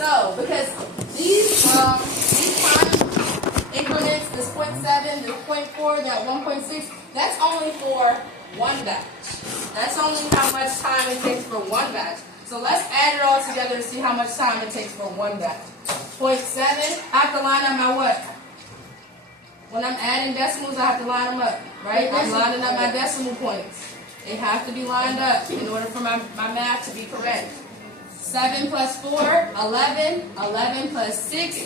So, because these time increments, this 0.7, this 0.4, that 1.6, that's only for one batch. That's only how much time it takes for one batch. So let's add it all together to see how much time it takes for one batch. 0.7, I have to line up my what? When I'm adding decimals, I have to line them up, right? I'm lining up my decimal points. They have to be lined up in order for my math to be correct. 7 plus 4, 11. 11 plus 6,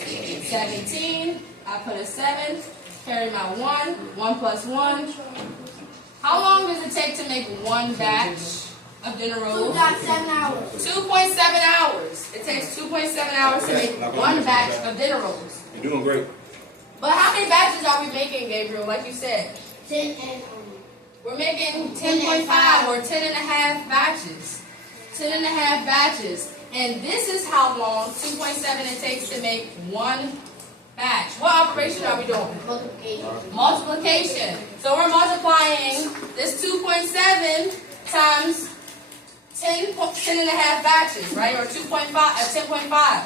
17. I put a 7. Carry my 1. 1 plus 1. How long does it take to make one batch of dinner rolls? 2.7 hours. 2.7 hours. It takes 2.7 hours to make one batch of dinner rolls. You're doing great. But how many batches are we making, Gabriel, like you said? 10 and We're making 10.5 or 10 and a half batches. 10 and a half batches. And this is how long, 2.7, it takes to make one batch. What operation are we doing? multiplication. Multiplication. So we're multiplying this 2.7 times 10 and a half batches, right? Or 2.5, 10.5.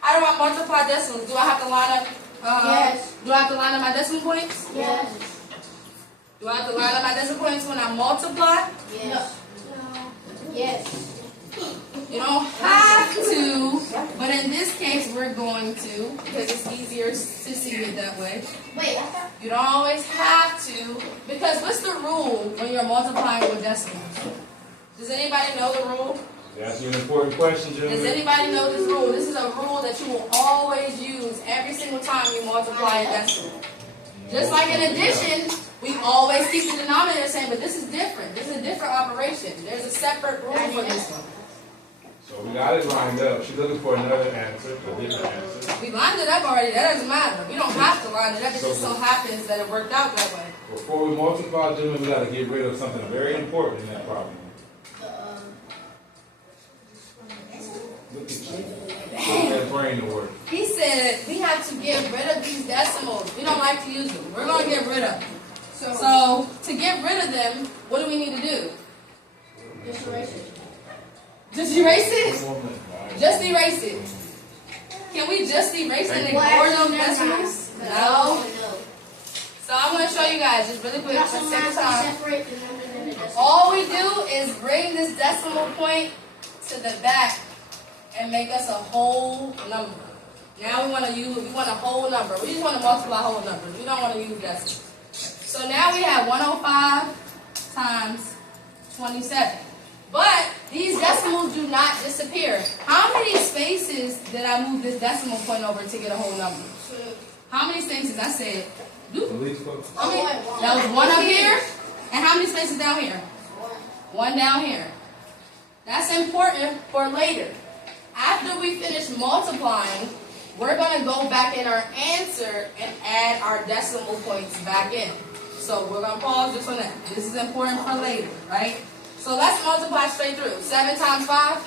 How do I multiply decimals? Do I have to line up? Yes. Do I have to line up my decimal points? Yes. Do I have to line up my decimal points when I multiply? Yes. No. Yes. You don't have to, but in this case we're going to, because it's easier to see it that way. Wait. You don't always have to, because what's the rule when you're multiplying with decimals? Does anybody know the rule? That's an important question, Jimmy. Does anybody know this rule? This is a rule that you will always use every single time you multiply a decimal. Just like in addition, we always keep the denominator the same, but this is different. This is a different operation. There's a separate rule for this one. So we got it lined up. She's looking for another answer, a different answer. We lined it up already. That doesn't matter. We don't have to line it up. It just so happens that it worked out that way. Before we multiply, Jimmy, we got to get rid of something very important in that problem. Look at you. Get that brain to work. He said we have to get rid of these decimals. We don't like to use them. We're going to get rid of them. So to get rid of them, what do we need to do? Just erase it. Just erase it? One more minute. Just erase it. Can we just erase it and ignore those decimals? No. So I'm going to show you guys just really quick for the sake of time. Separate the numbers and the decimals. All we do is bring this decimal point to the back and make us a whole number. Now we want a whole number. We just want to multiply whole numbers. We don't want to use decimals. So now we have 105 times 27. But these decimals do not disappear. How many spaces did I move this decimal point over to get a whole number? How many spaces? I said, that was one up here. And how many spaces down here? One down here. That's important for later. After we finish multiplying, we're going to go back in our answer and add our decimal points back in. So we're going to pause just on that. This is important for later, right? So let's multiply straight through. 7 times 5?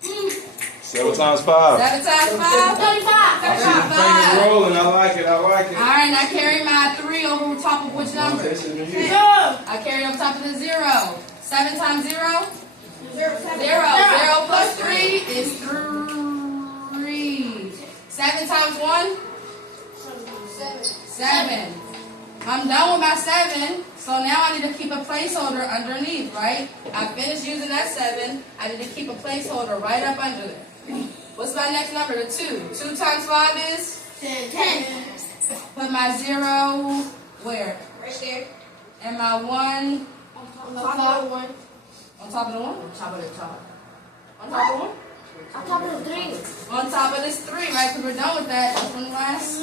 7 times 5. 7 times 5? 35. Finger rolling. I like it. All right, now carry my 3 over top of which number? I carry over top of the 0. 7 times 0? 0. 0 plus 3 is 3. 7 times 1? 7. I'm done with my 7, so now I need to keep a placeholder underneath, right? I finished using that 7. I need to keep a placeholder right up under there. What's my next number? The 2. 2 times 5 is? 10. Put my 0 where? Right there. And my 1 On top of the 1. on top of the 1? On top of the top. On top of 1? On top of the 3. On top of this 3, right? Because we're done with that. That's one last.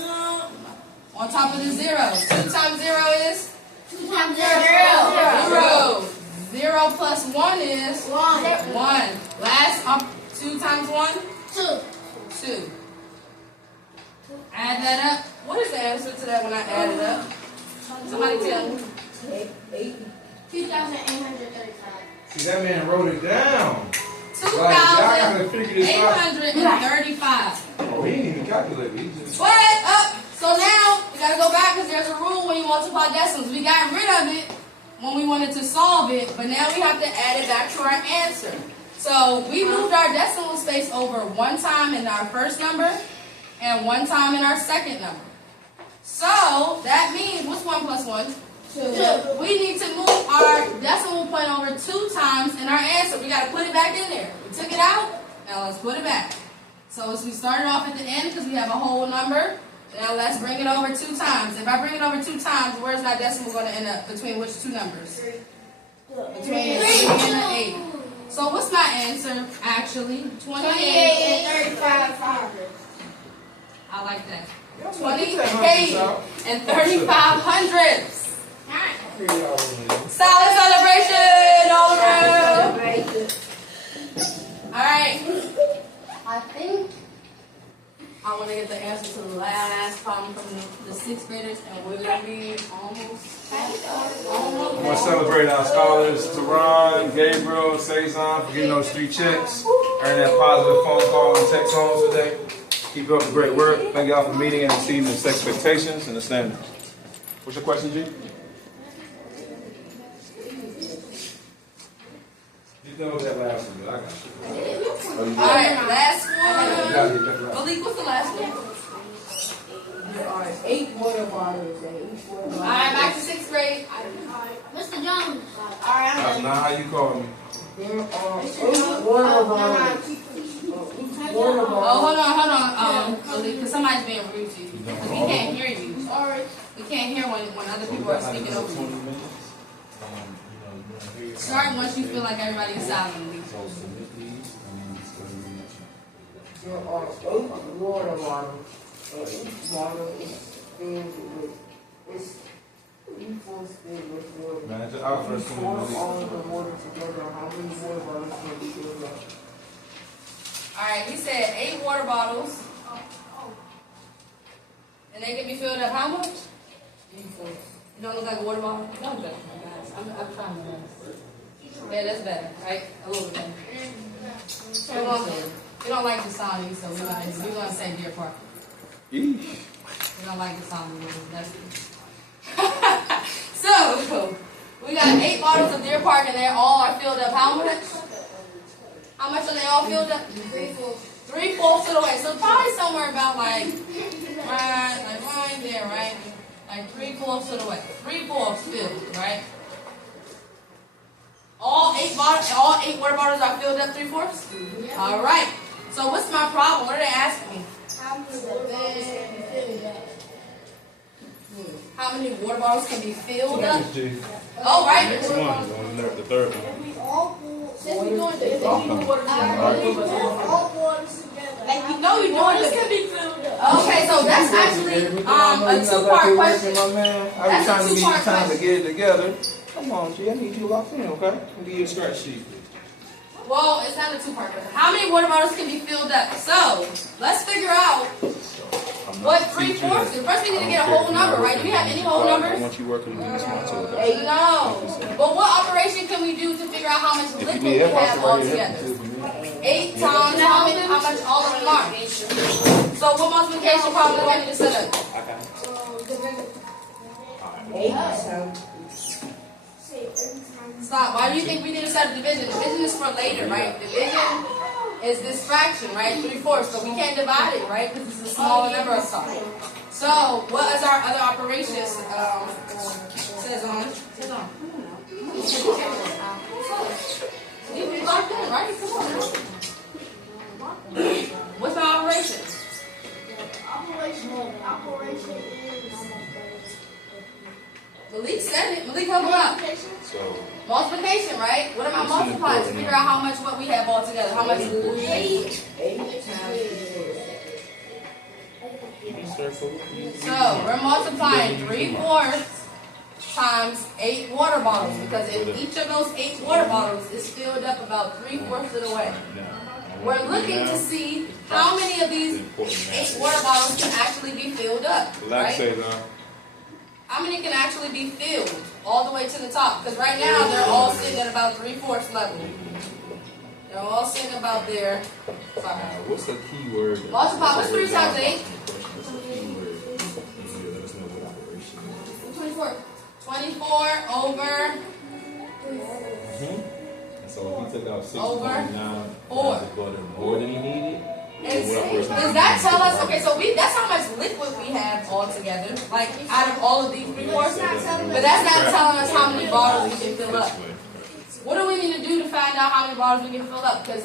On top of the 0. 2 times 0 is? 2 times 0. 0 plus 1 is? 1. 1. Last, 2 times 1? 2. 2. Add that up. What is the answer to that when I add it up? Somebody tell me. 2,835. See, that man wrote it down. 2,835. Oh, he didn't even calculate it. He just... But up. So now we gotta go back because there's a rule when you multiply decimals. We got rid of it when we wanted to solve it, but now we have to add it back to our answer. So we moved our decimal space over one time in our first number and one time in our second number. So that means, what's 1 plus 1? 2. We need to move our decimal point over 2 times in our answer. We got to put it back in there. We took it out, now let's put it back. So as we started off at the end, because we have a whole number, now let's bring it over 2 times. If I bring it over 2 times, where's my decimal going to end up? Between which 2 numbers? 3. Between 3 and 8. So what's my answer, actually? 28 and 3,500. I like that. 28 and 3,500. Solid celebration all around. Alright. I think I want to get the answer to the last problem from the 6th graders, and we're going to be almost. I want to celebrate our scholars, Teron, Gabriel, Cezanne, for getting those 3 checks, earning that positive phone call and text home today. Keep up the great work. Thank y'all for meeting and exceeding the expectations and the standards. What's your question, G? You know that last one, but I got you. Alright, last one. Malik, what's the last one? There are 8 water bottles and each water bottle. Alright, back to 6th grade. Mr. Jones. That's not how you call me. There are 8 water bottles. Oh, hold on, Malik, because somebody's being rude to you. Because we can't hear you. Sorry. We can't hear when other people are speaking over you. Start once you feel like everybody is silent. There are 8 water bottles, and each bottle is filled with 3/4 filled with water. Man, just out first. Pour all of the water together. How many water bottles can be filled up? Alright, he said 8 water bottles. And they can be filled up how much? 3/4. You don't look like a water bottle? No, better. I'm trying to learn. Yeah, that's better, right? A little bit better. We don't like the sound, so we're going to say Deer Park. We don't like the sound. That's So, we got 8 bottles of Deer Park, and they all are filled up how much? How much are they all filled up? 3/4 of the way. So probably somewhere about like right there, right? Like 3/4 of the way. 3/4 filled, right? All 8 water bottles are filled up 3/4? All right. So what's my problem? What are they asking me? How many water bottles can be filled up? Oh, right. The third one. No, you're doing this. Okay, so that's actually a 2-part question. My man, I was trying to give you time to get it together. Come on, G, I need you locked in, okay? Let me give you a scratch sheet. Well, it's not a 2-part question. How many water bottles can be filled up? So, let's figure out what 3/4 is. First, we need to get a whole number, right? Do we have any whole numbers? I want you working with this one too. No. But what operation can we do to figure out how much liquid we have altogether? 8 times how much all of them are. So, what multiplication problem do I need to set up? 8 times. Stop. Why do you think we need to set up division? Division is for later, right? Division is this fraction, right? 3/4. So we can't divide it, right? Because it's a smaller number of stuff. So what is our other operations? Says on. You locked in, right? Come on. What's our operation? Operation is Malik said it. Malik, help him out. So, Multiplication, right? What am I multiplying to figure out how much what we have all together? How much? 8 So we're multiplying 3/4 times 8 water bottles, because if each of those 8 water bottles is filled up about 3/4 of the way. We're looking to see how many of these 8 water bottles can actually be filled up, right? How many can actually be filled all the way to the top? Because right now they're all sitting at about 3/4 level. They're all sitting about there. Sorry. what's the key word? Multiply. What's 3 times 8? 24. 24 over. So So if he took out 6.9, Over 4. does it go to more than he needed? Does that tell us? Okay, so that's how much liquid we have altogether, like out of all of these three-fourths. But that's not telling us how many bottles we can fill up. What do we need to do to find out how many bottles we can fill up? Because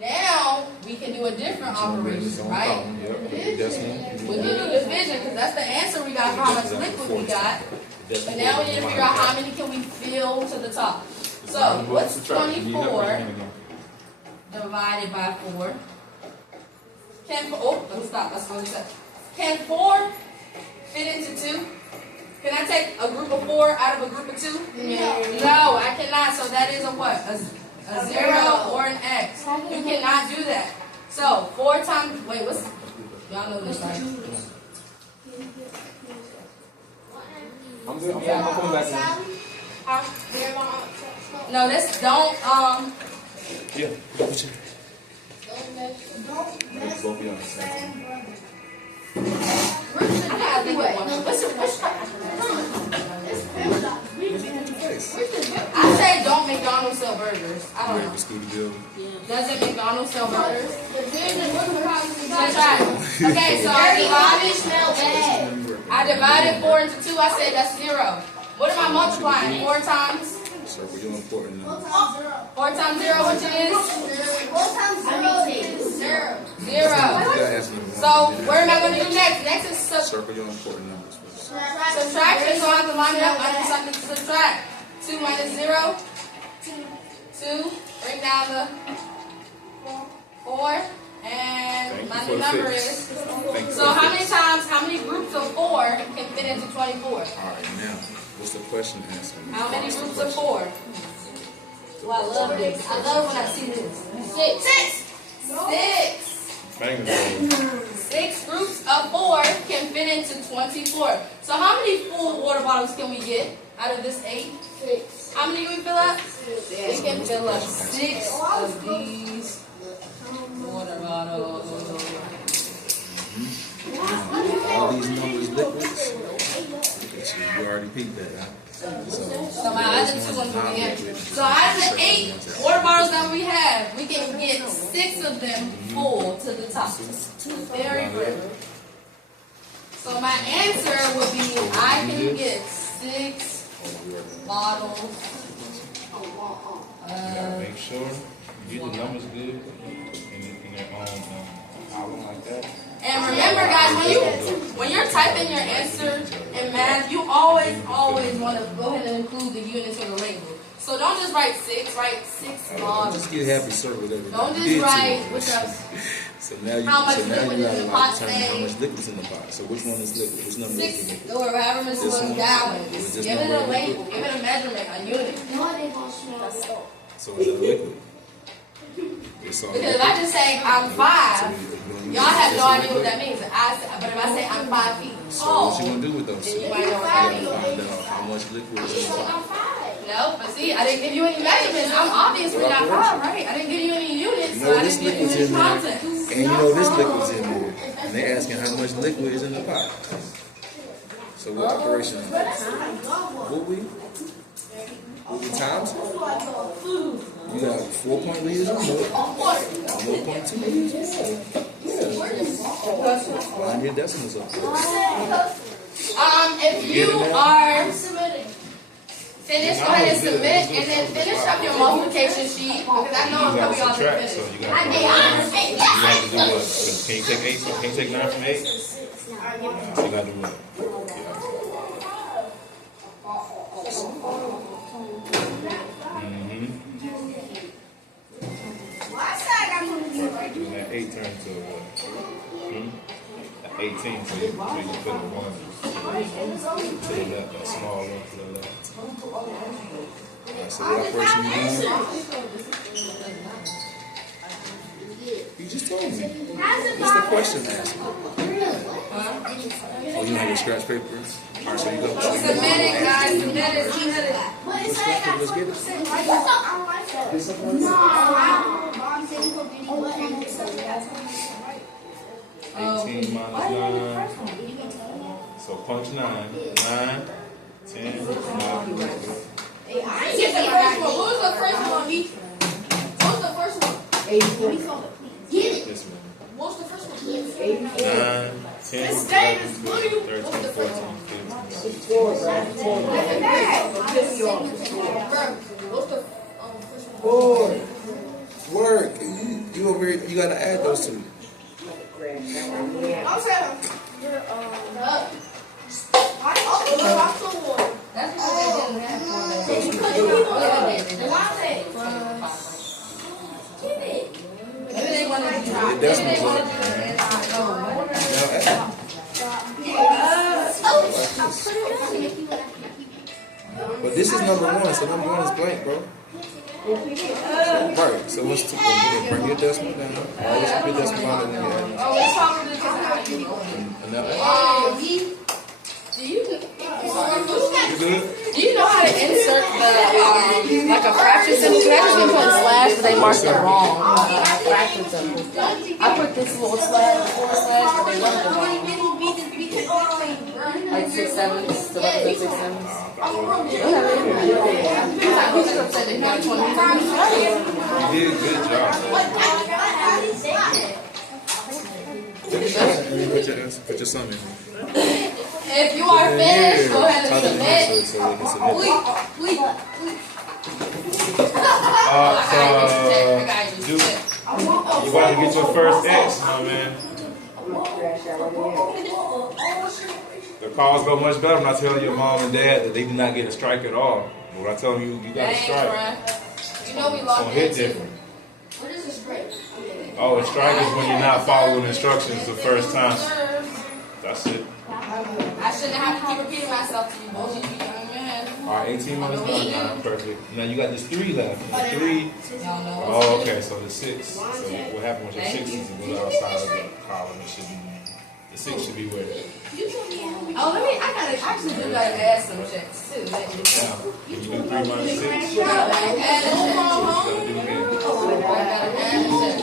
now we can do a different operation, right? We can do division because that's the answer we got for how much liquid we got. But now we need to figure out how many can we fill to the top. So what's 24 divided by 4? Let me stop. That's what it said. Can 4 fit into 2? Can I take a group of 4 out of a group of 2? No, I cannot. So that is a what? A 0 or an X. You cannot do that. So 4 times. Wait, what's? Y'all know this, right? I'm coming back now. No, this don't. Yeah. Where's the I gotta think of one. I say don't McDonald's sell burgers. I don't know. Doesn't McDonald's sell burgers? Okay, so I divided 4 into 2. I said that's 0. What am I multiplying? 4 times? Circle your important numbers. 4 times 0, which is? 4 times 0 is 0. 0. So where am I going to do next? Next is circle your important numbers first. Subtraction. So I have to line it up. I need something to subtract. 2 minus 0. 2. Bring down the 4. And my new number is. So how many times, how many groups of 4 can fit into 24? All right, now, what's the question answer? How many groups of 4? Well, I love this. I love when I see this. 6. 6 groups of 4 can fit into 24. So how many full water bottles can we get out of this 8? 6. How many can we fill up? We can fill up 6 of these water bottles. All these numbers liquids. You already peeped that, huh? So my other 2 ones will be empty. So out of the 8 water bottles that we have, we can get 6 of them full to the top. Very good. So my answer would be I can get 6 bottles. Make sure you get the numbers good in their own column like that. And remember, guys, when you're typing your answer in math, you always want to go ahead and include the units or the label. So don't just write 6, write 6 bottles. Just get happy circle everything. Don't just write what's up. So now you How much so now liquid you is gotta in the pot determine how today? much liquid's in the pot. So which one is liquid? Which number is 6 liquid? or however much This one? gallons. Is this Give it number a label. liquid? Give it a measurement, a unit. So is it liquid? It's all Because if I just say I'm 5, y'all have no idea what that means. But if I say I'm 5 feet So tall, what you gonna do with those? then you You might know what that means. gotta find out how much liquid is in the pot. No, but see, I didn't give you any measurements. I'm obviously not 5, right? I didn't give you any units, You so know I this didn't give you liquid's any in there, content. and you know this liquid's in there, and they're asking how much liquid is in the pot. So what operation is this? What we times? You got 4 liters of milk, 1.2 liters of water. Line your decimals up. If you are finished, go ahead and submit, and then finish up your multiplication sheet, because I know You a couple gotta y'all subtract, didn't so finish. you gotta do what? Can you take 8? Can you take 9 from 8? So you gotta do what? And that 8 turns to what? 18, so you put a 1 to the left, a small 1 to the left. Alright, so what operation you doing? You just told me. What's the question asking? Oh, you don't have your scratch paper? Alright, so you go. Submit it, guys. Submit it. Submit it. Let's get it. No. 18 minus 9. So punch 9. 9, 10, 11. Get the first one. What was the first one? 84. Get it. This one. What's the first one? 84. 9, 10, 11, 12, 13, 14, 15. It's 4, right? 4. Piss you off. It's 4. What's the first one? 4. Work. You over here, you gotta add those two. I'm saying, That's what they didn't have for maybe they wanted to try. The decimals are- But this is number 1, so number 1 is blank, bro. Right. So what's two? Bring your decimal down. Always put your decimal down when you add. Oh, let's talk about this. Do you You good? do you know how to insert the like a fraction symbol? Because I just been putting slash, but they marked it wrong. Fraction symbol. I put this little slash, forward slash, but they marked it wrong. Like 6 7s to represent 6 7s. Who should have said they got 20? You did a good job. Put your sum in. If you are finished, go ahead and Talk to the submit. mic so they can submit. Dude, you about to get your first X, my man. The calls go much better when I tell your mom and dad that they did not get a strike at all. But when I tell them you got a strike, You know we it's lost gonna hit different. what is this grade? Oh, a strike is when you're not following instructions the first time. That's it. I shouldn't have to keep repeating myself to you, both of you young men. All right, 18 minutes done now. Perfect. Now you got this 3 left. And the 3. Y'all know. Oh, okay. So the 6. So what happened with your 6 is it goes outside of the column. It should be. The 6 should be where. Oh, let me. I actually do gotta add some checks too. Now, when you do 3 minus 6. I gotta add a check. You gotta do it again. I gotta add a check.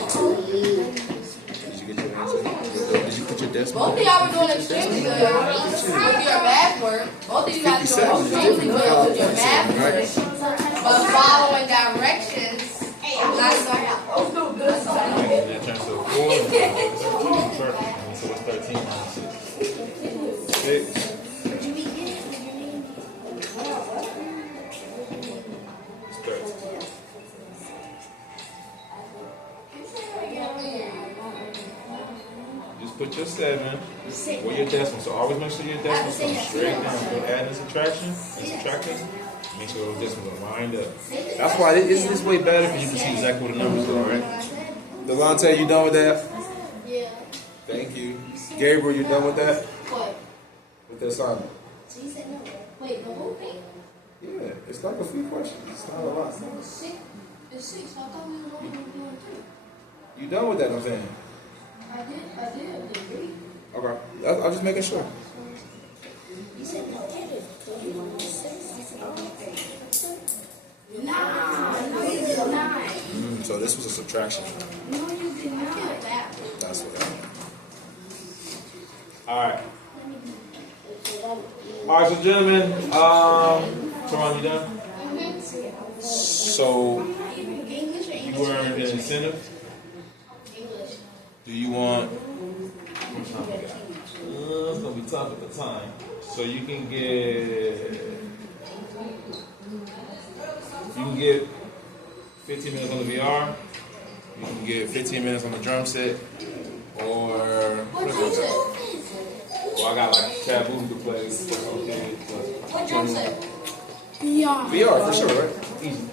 Did you get your answer? Did you put your decimal? Both of y'all were doing extremely good with your math work. Both of you guys were doing extremely good with your math work. But following directions, not so. And that turns to a 4. Perfect. So what's 13 minus 6? 6. It's 13. Just put your 7 where your decimal. So always make sure your decimals come straight down. When adding and subtraction and subtracting, make sure those decimals are lined up. That's why it's way better because you can see exactly what the numbers are, right? Delonte, you done with that? Yeah. Thank you. Gabriel, you done with that? What? With the assignment? So you said no. Wait, the whole thing? Yeah, it's like a few questions. It's not a lot. It's 6. It's 6. I thought we were only doing 3. You done with that, I'm saying? I did 3. Okay. I'm just making sure. You said no. No, you did 9. So this was a subtraction. No, you did not. That's what happened. Alright. Alright, so gentlemen, Teron, you done? So, English or you earned an incentive. English. Do you want... What time we got? It's going to be tough at the time. So you can get 15 minutes on the VR. You can get 15 minutes on the drum set. Or... What drum set? Well, I got like Taboo to play. Okay, What drum set? VR for sure, right? Easy.